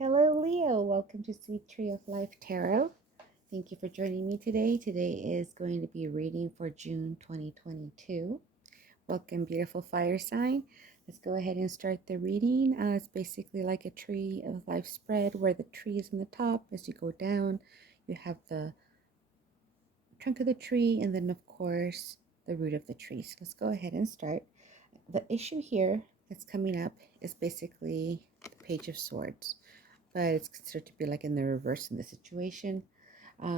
Hello, Leo. Welcome to Sweet Tree of Life Tarot. Thank you for joining me today. Today is going to be reading for June 2022. Welcome, beautiful fire sign. Let's go ahead and start the reading. It's basically like a tree of life spread where the tree is on the top. As you go down, you have the trunk of the tree and then, of course, the root of the tree. So let's go ahead and start. The issue here that's coming up is basically the Page of Swords, but it's considered to be like in the reverse in the situation,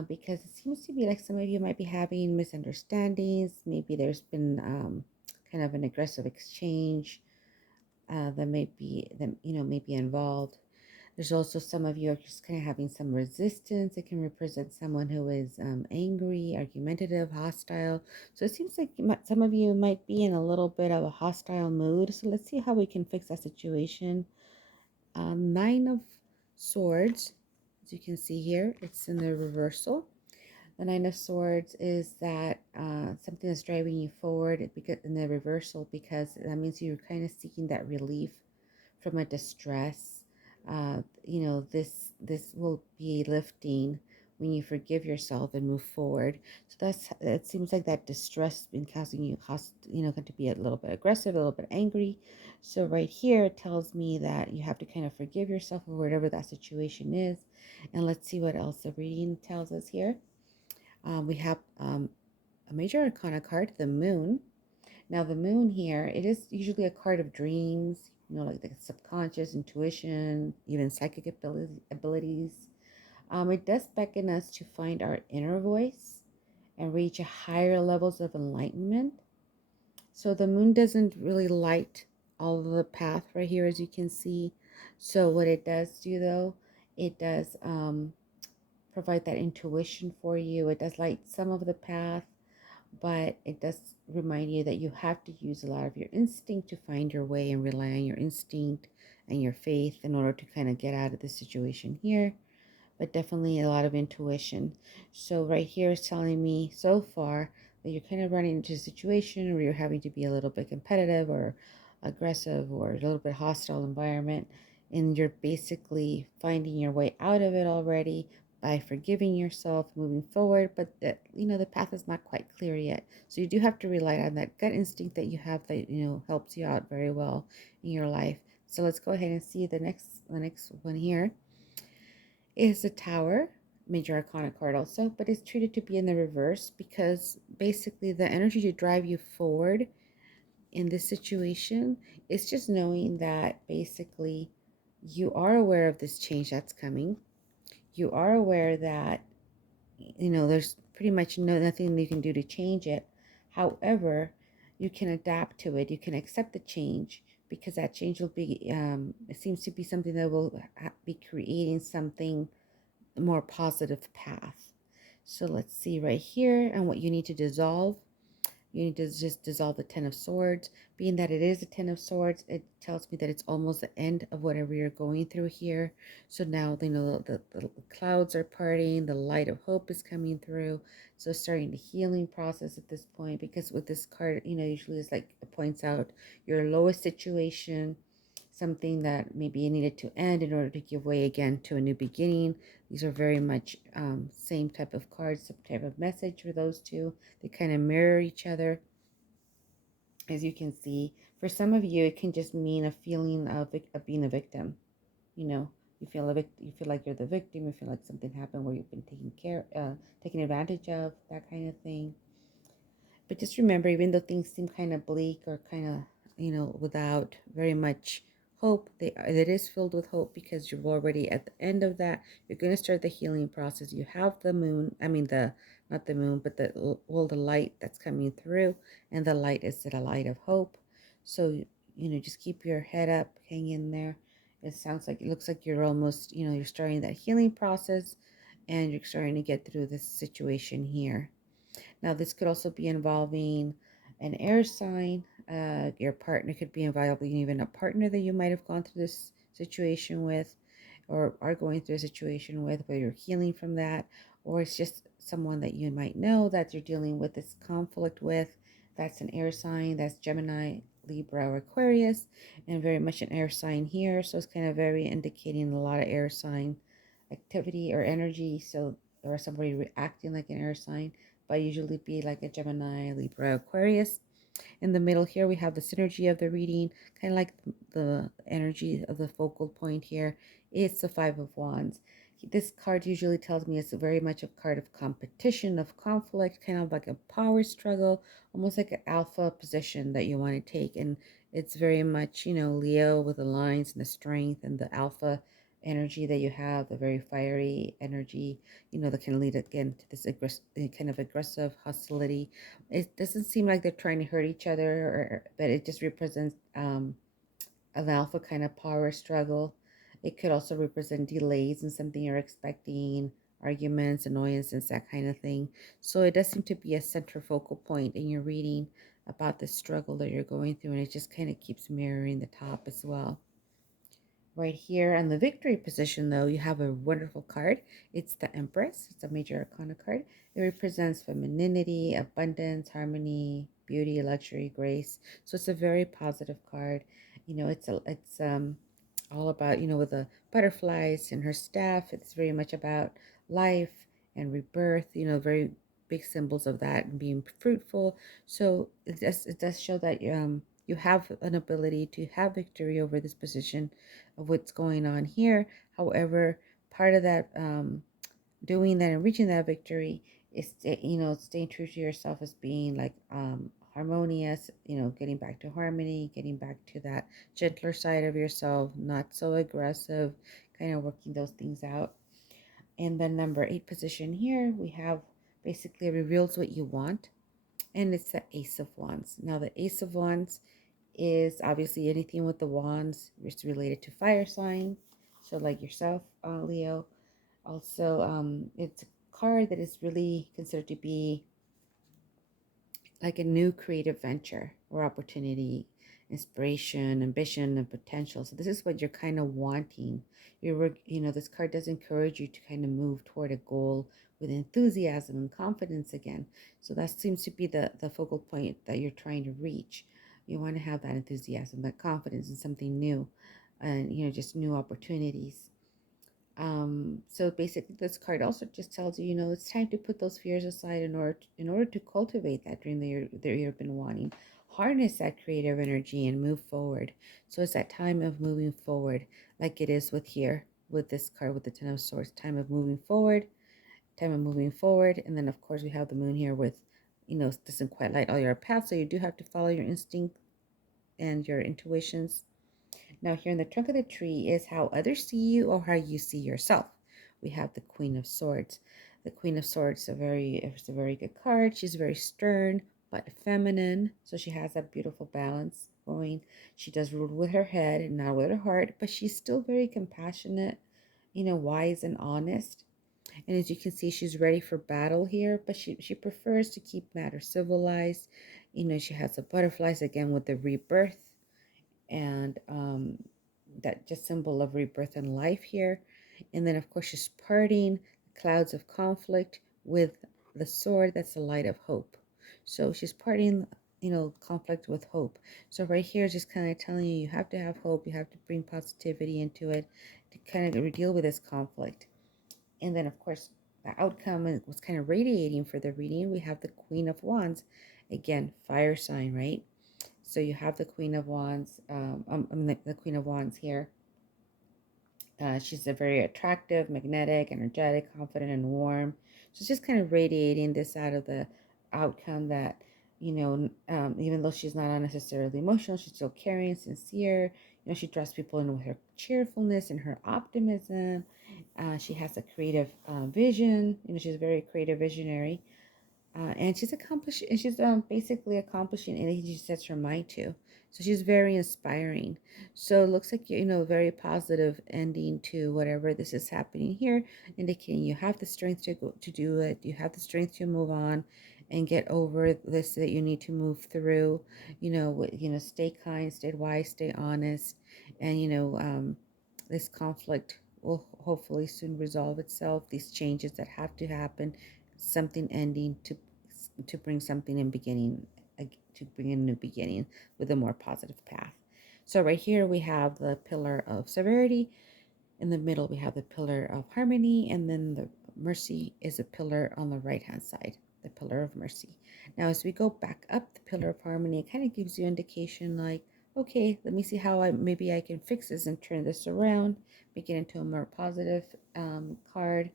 because it seems to be like some of you might be having misunderstandings. Maybe there's been kind of an aggressive exchange that may be involved. There's also some of you are just kind of having some resistance. It can represent someone who is angry, argumentative, hostile. So it seems like some of you might be in a little bit of a hostile mood. So let's see how we can fix that situation. Nine of Swords, as you can see here, it's in the reversal. The Nine of Swords is that something that's driving you forward because in the reversal, because that means you're kind of seeking that relief from a distress. This will be lifting when you forgive yourself and move forward. So it seems like that distress has been causing you going to be a little bit aggressive, a little bit angry. So right here it tells me that you have to kind of forgive yourself for whatever that situation is. And let's see what else the reading tells us here. We have a major arcana card, the moon. Now the moon here, it is usually a card of dreams, like the subconscious, intuition, even psychic abilities. It does beckon us to find our inner voice and reach higher levels of enlightenment. So the moon doesn't really light all of the path right here, as you can see. So what it does do, though, it does provide that intuition for you. It does light some of the path, but it does remind you that you have to use a lot of your instinct to find your way and rely on your instinct and your faith in order to kind of get out of the situation here. But definitely a lot of intuition. So right here is telling me so far that you're kind of running into a situation where you're having to be a little bit competitive or aggressive or a little bit hostile environment, and you're basically finding your way out of it already by forgiving yourself, moving forward. But the path is not quite clear yet, so you do have to rely on that gut instinct that you have that helps you out very well in your life. So let's go ahead and see the next one here is a Tower, major arcana card also, but it's treated to be in the reverse because basically the energy to drive you forward in this situation is just knowing that basically you are aware of this change that's coming. You are aware that there's pretty much nothing you can do to change it. However, you can adapt to it. You can accept the change because that change will be it seems to be something that will be creating something more positive path. So let's see right here, and what you need to dissolve. You need to just dissolve the Ten of Swords. Being that it is a Ten of Swords, it tells me that it's almost the end of whatever you're going through here. So now the clouds are parting, the light of hope is coming through. So starting the healing process at this point, because with this card, usually it's like it points out your lowest situation, something that maybe you needed to end in order to give way again to a new beginning. These are very much same type of cards, some type of message for those two. They kind of mirror each other, as you can see. For some of you, it can just mean a feeling of being a victim. You feel you feel like you're the victim. You feel like something happened where you've been taken advantage of, that kind of thing. But just remember, even though things seem kind of bleak or kind of, without very much hope, it is filled with hope because you're already at the end of that. You're going to start the healing process. You have the moon, not the moon, but the light that's coming through, and the light is the light of hope. So, just keep your head up, hang in there. It looks like you're almost, you're starting that healing process and you're starting to get through this situation here. Now, this could also be involving an air sign. Your partner could be involving even a partner that you might have gone through this situation with or are going through a situation with, where you're healing from that, or it's just someone that you might know that you're dealing with this conflict with. That's an air sign. That's Gemini, Libra or Aquarius, and very much an air sign here. So it's kind of very indicating a lot of air sign activity or energy. So, or somebody reacting like an air sign, but usually be like a Gemini, Libra, Aquarius. In the middle here, we have the synergy of the reading, kind of like the energy of the focal point here. It's the Five of Wands. This card usually tells me it's very much a card of competition, of conflict, kind of like a power struggle, almost like an alpha position that you want to take. And it's very much, Leo with the lines and the strength and the alpha energy that you have, the very fiery energy, that can lead again to this kind of aggressive hostility. It doesn't seem like they're trying to hurt each other, but it just represents an alpha kind of power struggle. It could also represent delays in something you're expecting, arguments, annoyances, that kind of thing. So it does seem to be a central focal point in your reading about the struggle that you're going through, and it just kind of keeps mirroring the top as well. Right here on the victory position, though, you have a wonderful card. It's the Empress. It's a major arcana card. It represents femininity, abundance, harmony, beauty, luxury, grace. So it's a very positive card. It's all about, with the butterflies and her staff. It's very much about life and rebirth. Very big symbols of that and being fruitful. So it does show that you have an ability to have victory over this position of what's going on here. However, part of that doing that and reaching that victory is staying true to yourself as being like harmonious, getting back to harmony, getting back to that gentler side of yourself, not so aggressive, kind of working those things out. And then number 8 position here, we have basically reveals what you want, and it's the Ace of Wands. Now the Ace of Wands is obviously anything with the wands is related to fire sign, so like yourself, Leo. Also, it's a card that is really considered to be like a new creative venture or opportunity, inspiration, ambition, and potential. So this is what you're kind of wanting. This card does encourage you to kind of move toward a goal with enthusiasm and confidence again. So that seems to be the focal point that you're trying to reach. You want to have that enthusiasm, that confidence in something new, and just new opportunities. So basically, this card also just tells you, it's time to put those fears aside in order to cultivate that dream that you've been wanting. Harness that creative energy and move forward. So it's that time of moving forward, like it is with this card with the Ten of Swords. Time of moving forward, time of moving forward, and then of course we have the moon here with, doesn't quite light all your paths, so you do have to follow your instinct and your intuitions. Now, here in the trunk of the tree is how others see you or how you see yourself. We have the Queen of Swords. The Queen of Swords is a very good card. She's very stern but feminine, so she has that beautiful balance going. She does rule with her head and not with her heart, but she's still very compassionate, wise and honest. And as you can see, she's ready for battle here, but she prefers to keep matters civilized. She has the butterflies again with the rebirth, and that just symbol of rebirth and life here. And then, of course, she's parting the clouds of conflict with the sword that's the light of hope. So she's parting, conflict with hope. So right here is just kind of telling you have to have hope. You have to bring positivity into it to kind of deal with this conflict. And then, of course, the outcome was kind of radiating for the reading. We have the Queen of Wands. Again, fire sign, right? So you have the Queen of Wands, the Queen of Wands here. She's a very attractive, magnetic, energetic, confident, and warm. So it's just kind of radiating this out of the outcome that, even though she's not necessarily emotional, she's still caring, sincere. She draws people in with her cheerfulness and her optimism. She has a creative vision. She's a very creative visionary. And she's basically accomplishing anything she sets her mind to. So she's very inspiring. So it looks like, very positive ending to whatever this is happening here, indicating you have the strength to do it. You have the strength to move on and get over this that you need to move through. Stay kind, stay wise, stay honest, and this conflict will hopefully soon resolve itself. These changes that have to happen, something ending to bring something in beginning to bring in a new beginning with a more positive path. So right here we have the pillar of severity. In the middle we have the pillar of harmony, and then the mercy is a pillar on the right hand side, the pillar of mercy. Now as we go back up the pillar of harmony, it kind of gives you indication like, okay, let me see how maybe I can fix this and turn this around, make it into a more positive card.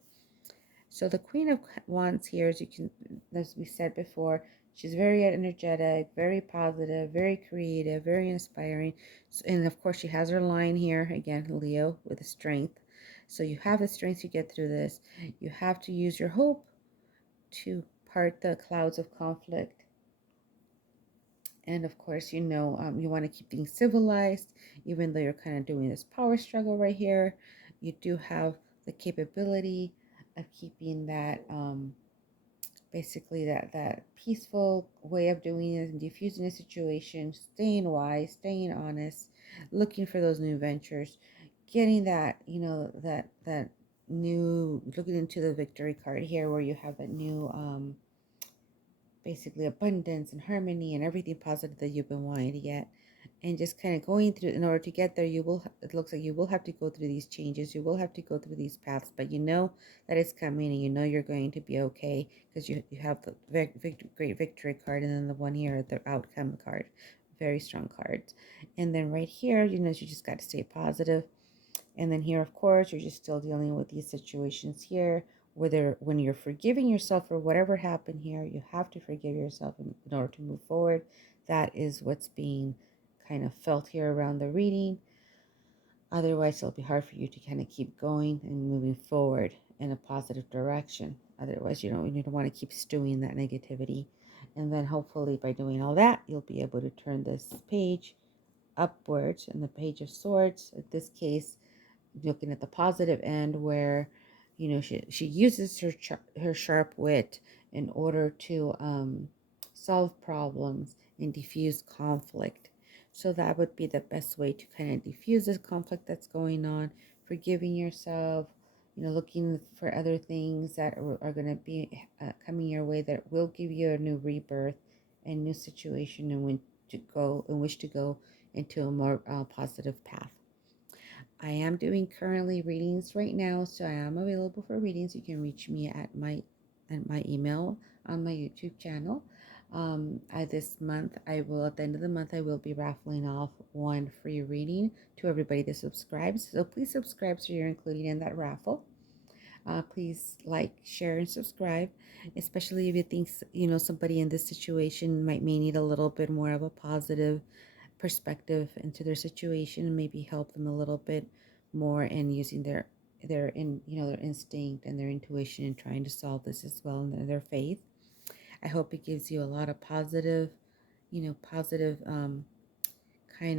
So the Queen of Wands here, as you can, as we said before, she's very energetic, very positive, very creative, very inspiring. And of course, she has her line here, again, Leo, with the strength. So you have the strength to get through this. You have to use your hope to part the clouds of conflict. And of course, you want to keep things civilized, even though you're kind of doing this power struggle right here. You do have the capability of keeping that basically that peaceful way of doing it and diffusing the situation, staying wise, staying honest, looking for those new ventures, getting that, that new, looking into the victory card here where you have that new basically abundance and harmony and everything positive that you've been wanting to get, and just kind of going through. In order to get there, it looks like you will have to go through these changes, you will have to go through these paths, but you know that it's coming, and you know you're going to be okay, because you have the great victory card, and then the one here, the outcome card. Very strong cards. And then right here, you just got to stay positive. And then here, of course, you're just still dealing with these situations here, whether when you're forgiving yourself for whatever happened here, you have to forgive yourself in order to move forward. That is what's being kind of felt here around the reading. Otherwise, it'll be hard for you to kind of keep going and moving forward in a positive direction. Otherwise, you don't want to keep stewing that negativity. And then hopefully by doing all that, you'll be able to turn this page upwards in the Page of Swords. In this case, looking at the positive end, where she uses her sharp wit in order to solve problems and diffuse conflict. So that would be the best way to kind of diffuse this conflict that's going on, forgiving yourself, looking for other things that are going to be coming your way that will give you a new rebirth and new situation in which to go into a more positive path. I am doing currently readings right now, so I am available for readings. You can reach me at my email on my YouTube channel. This month, at the end of the month, I will be raffling off one free reading to everybody that subscribes. So please subscribe so you're included in that raffle. Please like, share, and subscribe, especially if you think somebody in this situation may need a little bit more of a positive perspective into their situation, and maybe help them a little bit more in using their instinct and their intuition and trying to solve this as well, and their faith. I hope it gives you a lot of positive kind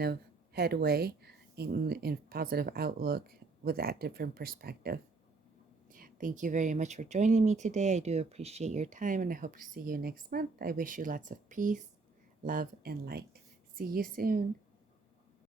of headway in positive outlook with that different perspective. Thank you very much for joining me today. I do appreciate your time, and I hope to see you next month. I wish you lots of peace, love, and light. See you soon.